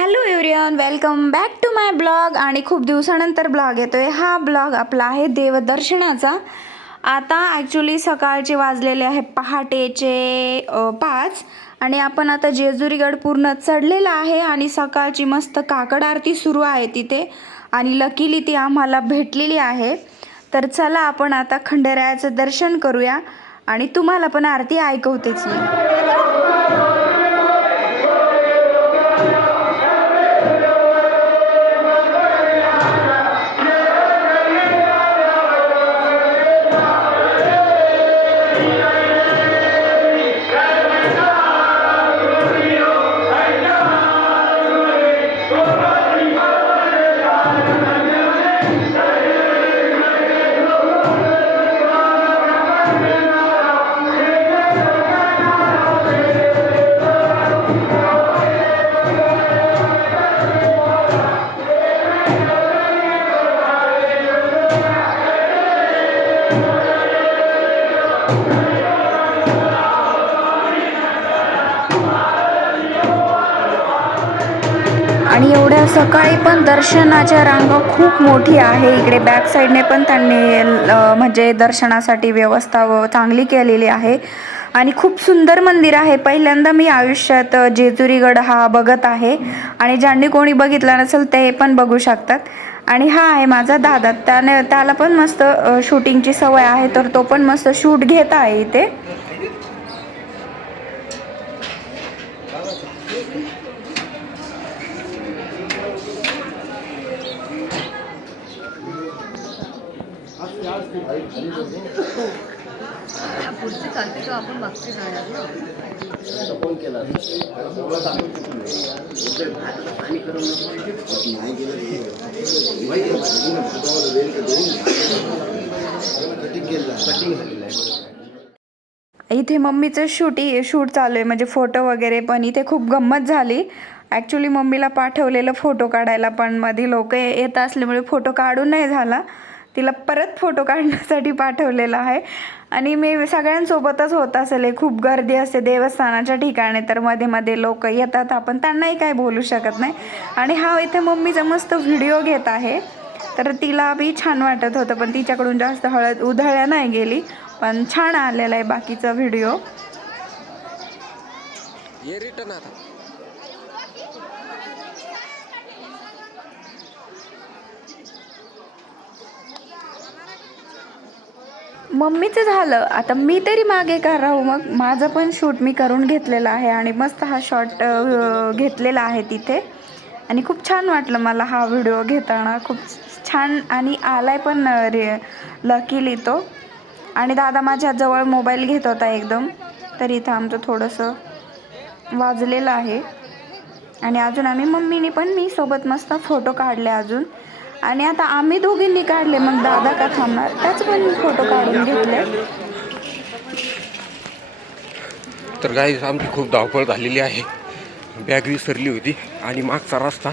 Hello everyone welcome back to my blog आणि खूप दिवसानंतर ब्लॉग येतो आहे हा ब्लॉग आपला आहे देवदर्शनाचा. आता ॲक्च्युली सकाळचे वाजलेले आहे पहाटेचे पाच. आणि आपण आता जेजुरीगड पूर्ण चढलेला आहे आणि सकाळची मस्त काकड आरती सुरू आहे तिथे. आणि लकीली ती आम्हाला भेटलेली आहे. तर चला आपण आता खंडेरायाचं दर्शन करूया. आणि तुम्हाला पण आरती ऐकवतेच मी. सकाळी पण दर्शनाच्या रांग खूप मोठी आहे. इकडे बॅक साईडने पण त्यांनी म्हणजे दर्शनासाठी व्यवस्था व चांगली केलेली आहे. आणि खूप सुंदर मंदिर आहे. पहिल्यांदा मी आयुष्यात जेजुरीगड हा बघत आहे. आणि ज्यांनी कोणी बघितला नसेल ते पण बघू शकतात. आणि हा आहे माझा दादा. त्याने त्याला पण मस्त शूटिंगची सवय आहे. तर तो पण मस्त शूट घेत आहे इथे. आपण मागची जाणार ना. इथे मम्मीचं शूटी शूट चालू आहे. म्हणजे फोटो वगैरे पण इथे खूप गंमत झाली. ॲक्च्युली मम्मीला पाठवलेलं फोटो काढायला पण मध्ये लोक येत असल्यामुळे फोटो काढून नाही झाला. तिला परत फोटो काढण्यासाठी पाठवलेला आहे. आणि मी सगळ्यांसोबतच होत असेल. खूप गर्दी असते देवस्थानाच्या ठिकाणी तर मध्ये मध्ये लोक येतात. आपण त्यांनाही काय बोलू शकत नाही. आणि हा इथे मम्मीचा मस्त व्हिडिओ घेत आहे. तर तिला बी छान वाटत होतं पण तिच्याकडून जास्त हळद उधळ्या नाही गेली. पण छान आलेला आहे बाकीचा व्हिडिओ. ये रिटर्न आता. मम्मीचं झालं. आता मी तरी मागे का राहू? मग माझं पण शूट मी करून घेतलेला आहे आणि मस्त हा शॉट घेतलेला आहे तिथे. आणि खूप छान वाटलं मला हा व्हिडिओ घेताना. खूप छान आणि आलाय पण रे लकीली तो. आणि दादा माझ्या जवळ मोबाईल घेत होता एकदम. तर इथं आमचं थोडंसं वाजलेलं आहे. आणि अजून आम्ही मम्मीनी पण मी सोबत मस्त फोटो काढले अजून. आणि आता आम्ही दोघींनी काढले मग दादा का थांबणार? त्याच पण फोटो काढून घेतले. तर गाई आमची खूप धावपळ झालेली आहे. बॅग विसरली होती. आणि मागचा रस्ता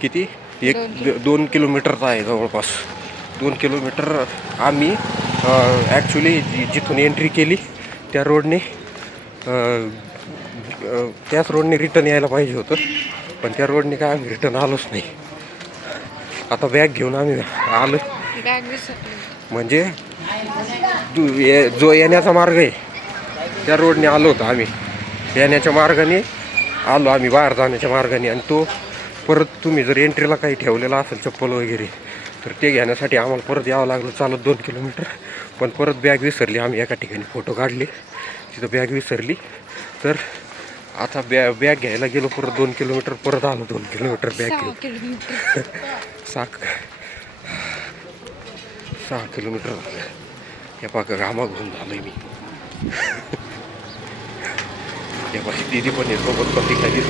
किती? एक दोन किलोमीटरचा आहे जवळपास. दोन किलोमीटर आम्ही ॲक्च्युली जिथून एंट्री केली त्या रोडने त्याच रोडने रिटर्न यायला पाहिजे होतं. पण त्या रोडने काय आम्ही रिटर्न आलोच नाही. आता बॅग घेऊन आम्ही आलो. म्हणजे जो येण्याचा मार्ग आहे त्या रोडने आलो होतो आम्ही. येण्याच्या मार्गाने आलो आम्ही बाहेर जाण्याच्या मार्गाने. आणि तो परत तुम्ही जर एंट्रीला काही ठेवलेला असेल चप्पल वगैरे तर ते घेण्यासाठी आम्हाला परत यावं लागलं. चालत दोन किलोमीटर. पण परत बॅग विसरली आम्ही. एका ठिकाणी फोटो काढले. तिथं बॅग विसरली. तर आता बॅ बॅग घ्यायला गेलो परत दोन किलोमीटर. परत आलो दोन किलोमीटर बॅग घेऊन. साक सहा किलोमीटर झालं. या पाका घामा घेऊन झालोय मी. या पाशी दिदी पण आहे सोबत पण ती काही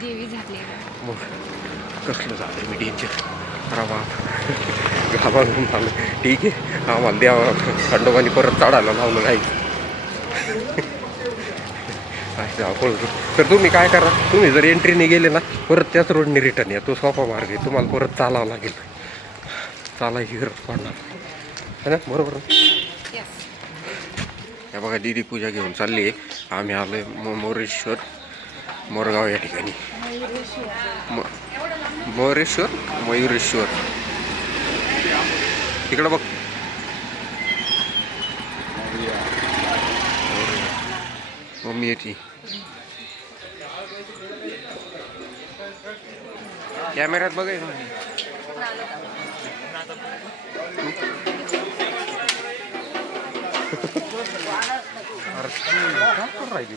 देवी झाली मग कसलं झालं मी डेंजर बाप घामा घेऊन झालं ठीक आहे. आम्हाला द्यावा खंडोबानी परत चढायला लावलं नाही. धावपळ होती. तर तुम्ही काय करा तुम्ही जर एंट्रीने गेले ना परत त्याच रोडने रिटर्न या. तो सोपा मार्ग आहे. तुम्हाला परत चालावं लागेल. चालायची गरज पडणार है ना? बरोबर या बघा दिदी पूजा घेऊन चालली आहे. आम्ही आलोय मो- मोरेश्वर मोरगाव या ठिकाणी. म- मोरेश्वर मयुरेश्वर. तिकडं बघ. मम्मी येते कॅमेऱ्यात करून राहिली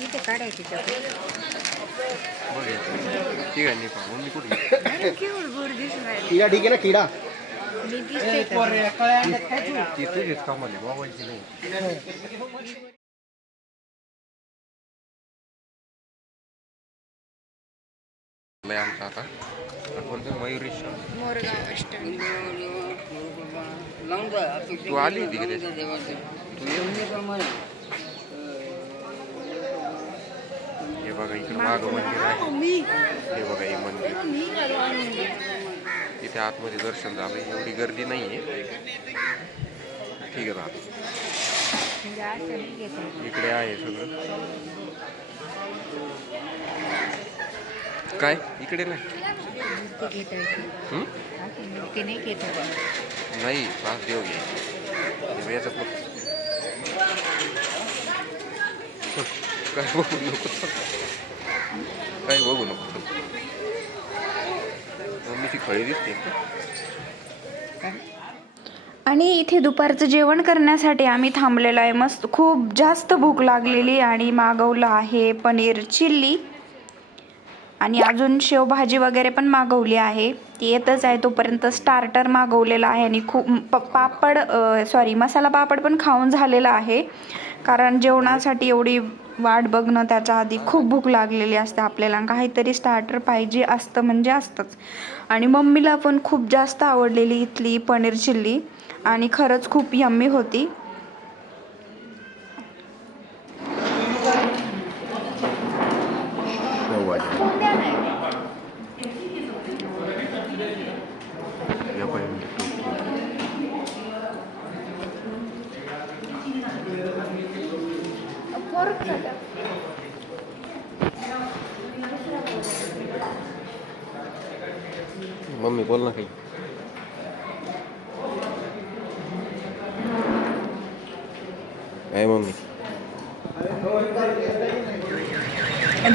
इथे काढायची बघ ठीक आहे नाही पहा. मम्मी कुठे ठीक है ना कीड़ा? दिसते का? कामाली मोबाईलची नाही आमचा आता. आपण तर मयुरेश्वर मोरगाव तू आली होती त्याच्यात? तू ये. हे बघा इकडे माग मंदिर आहे. हे बघा हे मंदिर. इथे आतमध्ये दर्शन झालं एवढी गर्दी नाहीये. ठीक आहे म्हणजे नाही इकडे आहे सगळं. काय? इकडे नाही. नाही. नाही पाच देव घे याचं काय बघू नको. काय बघू नको. मम्मीची खळी दिसते. आणि इथे दुपारचं जेवण करण्यासाठी आम्ही थांबलेलो आहे. मस्त खूप जास्त भूक लागलेली आणि मागवलं आहे पनीर चिल्ली. आणि अजून शेवभाजी वगैरे पण मागवली आहे. ती येतच आहे तोपर्यंत स्टार्टर मागवलेला आहे आणि खूप प पापड सॉरी मसाला पापड पण खाऊन झालेला आहे. कारण जेवणासाठी एवढी वाट बघणं त्याच्या आधी खूप भूक लागलेली असते आपल्याला. काहीतरी स्टार्टर पाहिजे असतं म्हणजे असतंच. आणि मम्मीला पण खूप जास्त आवडलेली इथली पनीर चिल्ली. आणि खरंच खूप यम्मी होती. काय मम्मी.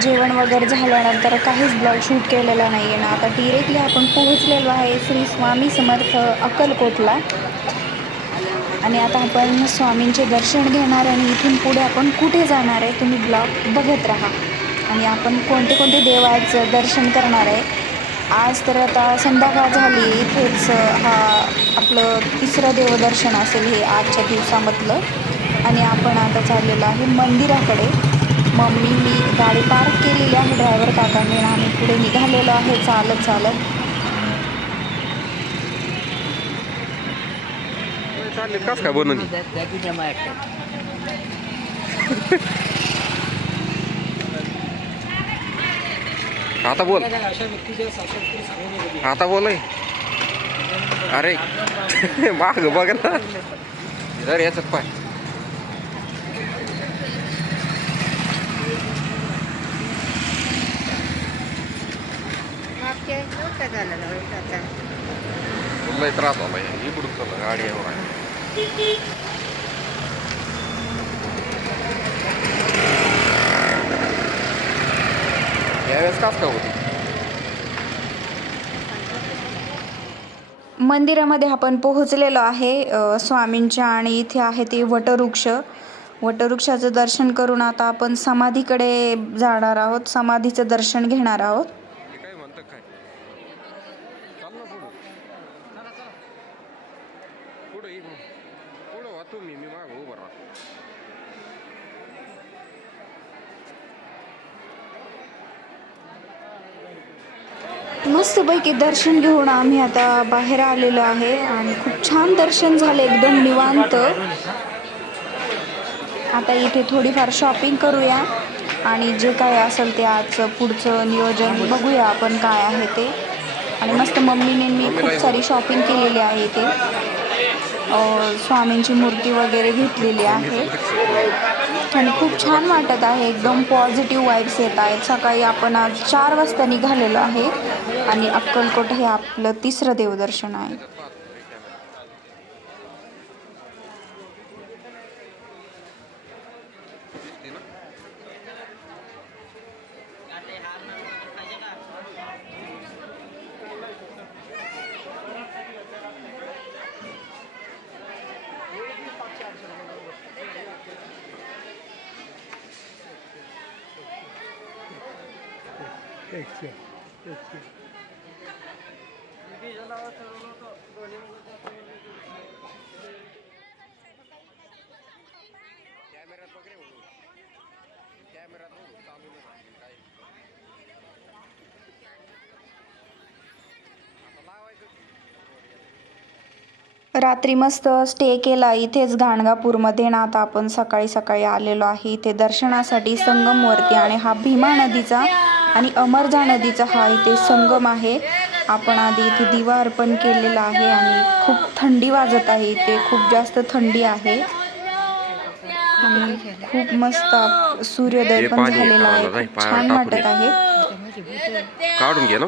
जेवण वगैरे झाल्यानंतर काहीच ब्लॉग शूट केलेला नाही आहे ना. आता डिरेक्टली आपण पोहोचलेलो आहे श्री स्वामी समर्थ अक्कलकोटला. आणि आता आपण स्वामींचे दर्शन घेणार आणि इथून पुढे आपण कुठे जाणार आहे तुम्ही ब्लॉग बघत राहा. आणि आपण कोणते कोणते देवाचं दर्शन करणार आहे. आज तर आता संध्याकाळ झाली. इथेच हा आपलं तिसरं देवदर्शन असेल हे आजच्या दिवसामधलं. आणि आपण आता चाललेलो आहे मंदिराकडे. मम्मी मी गाडी पार्क केलेली आहे ड्रायव्हर काकांनी आम्ही पुढे निघालेलो आहे. चालत चालत. काय आता बोल. आता बोल अरे. माग बघ ना. जर याच्यात पाय. वेळेस नव्हता झाला ना वैसाचा. तुला त्रास झाला इकडून चला गाडी आहे यावेळेस कास का होती? मंदिरामध्ये आपण पोहोचलेलो आहे स्वामींच्या आणि इथे आहे ते वटवृक्ष. वटवृक्षाचं दर्शन करून आता आपण समाधीकडे जाणार आहोत समाधीचं दर्शन घेणार आहोत हे काय म्हणतं काय चाल ना पुढं पुढं ये मग. पुढं व्हा तुम्ही मी मागं उभं राहा मस्तपैकी दर्शन घेऊन आम्ही आता बाहेर आलेलो आहे आणि खूप छान दर्शन झालं एकदम निवांत. आता इथे थोडीफार शॉपिंग करूया आणि जे काय असेल ते आजचं पुढचं नियोजन बघूया आपण काय आहे ते. आणि मस्त मम्मीने मी खूप सारी शॉपिंग केलेली आहे इथे. स्वामींची मूर्ती वगैरे घेतलेली आहे. आणि खूप छान वाटत आहे. एकदम पॉझिटिव्ह वाईब्स येत आहेत. सकाळी आपण आज चार वाजता निघालेलो आहे. आणि अक्कलकोट हे आपलं तिसरं देवदर्शन आहे. रात्री मस्त स्टे केला. इथेच गाणगापूरमध्ये ना आता आपण सकाळी सकाळी आलेलो आहे. इथे दर्शनासाठी संगमवरती आणि हा भीमा नदीचा आणि अमरजा नदीचा हा इथे संगम आहे. आपण आधी इथे दिवा अर्पण केलेला आहे आणि खूप थंडी वाजत आहे. इथे खूप जास्त थंडी आहे. आणि खूप मस्त सूर्योदय हे पण झालेला आहे. खूप छान वाटत. आहे. काढून घे ना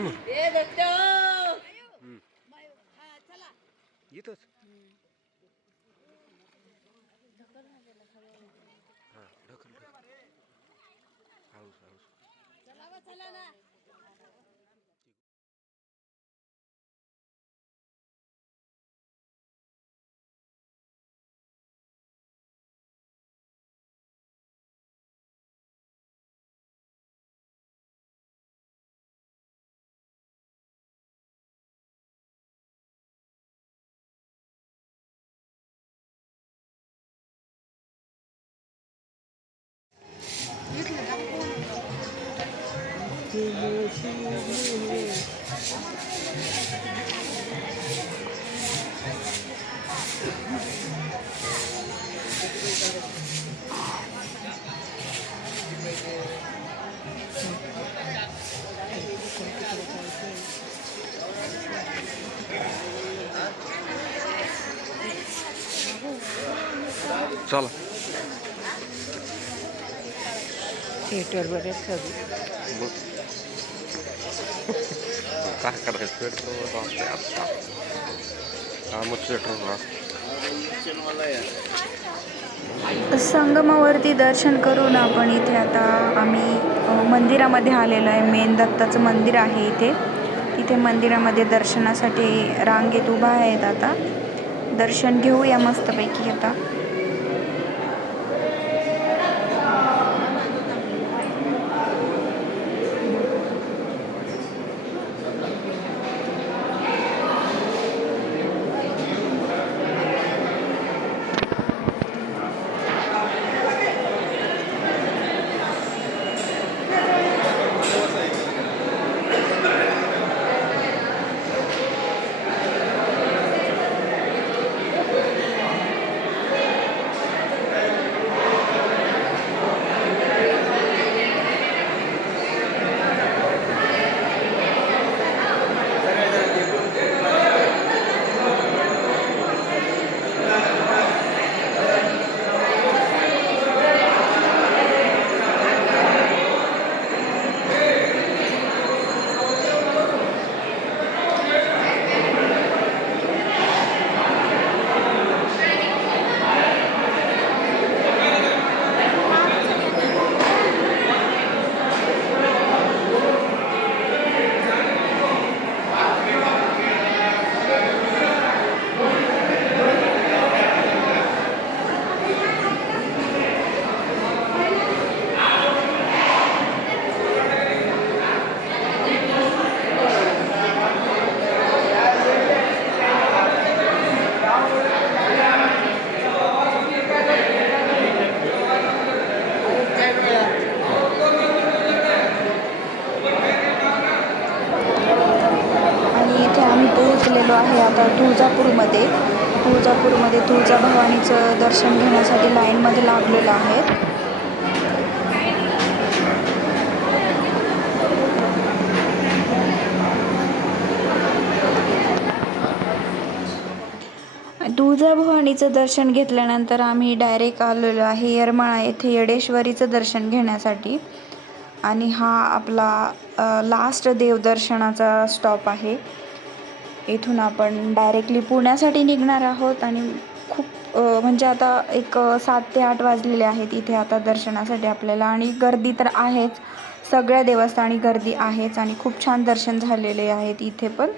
मग इथंच चला थिएटर बरेच सगळे बघ. काय करायचं पेट्रोल वाजतंय आता कामच पेट्रोल संगमावरती दर्शन करून आपण इथे आता आम्ही मंदिरामध्ये आलेलो आहे. मेन दत्ताचं मंदिर आहे इथे. तिथे मंदिरामध्ये दर्शनासाठी रांगेत उभा आहेत आता. दर्शन घेऊया मस्तपैकी आता. तुळजापूरमध्ये तुळजापूरमध्ये तुळजाभवानीचं दर्शन घेण्यासाठी लाईनमध्ये लागलेलं आहे. तुळजाभवानीचं दर्शन घेतल्यानंतर आम्ही डायरेक्ट आलेलो आहे येरमाळा येथे येडेश्वरीचं दर्शन घेण्यासाठी. आणि हा आपला लास्ट देवदर्शनाचा स्टॉप आहे. इथून आपण डायरेक्टली पुण्यासाठी निघणार आहोत आणि खूप म्हणजे आता एक सात ते आठ वाजलेले आहेत इथे आता दर्शनासाठी आपल्याला आणि गर्दी तर आहेच. सगळ्या देवस्थानी गर्दी आहेच आणि खूप छान दर्शन झालेले आहेत इथे पण.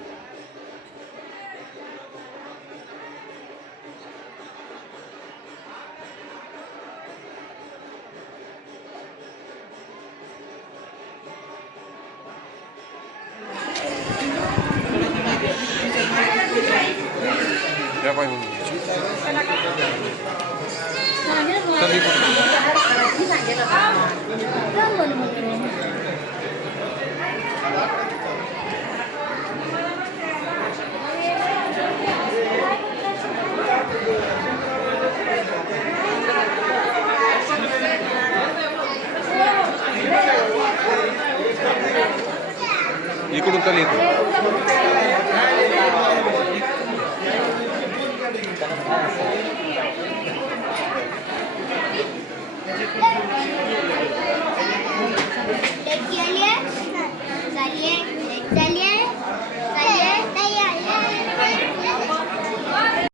इकडून चल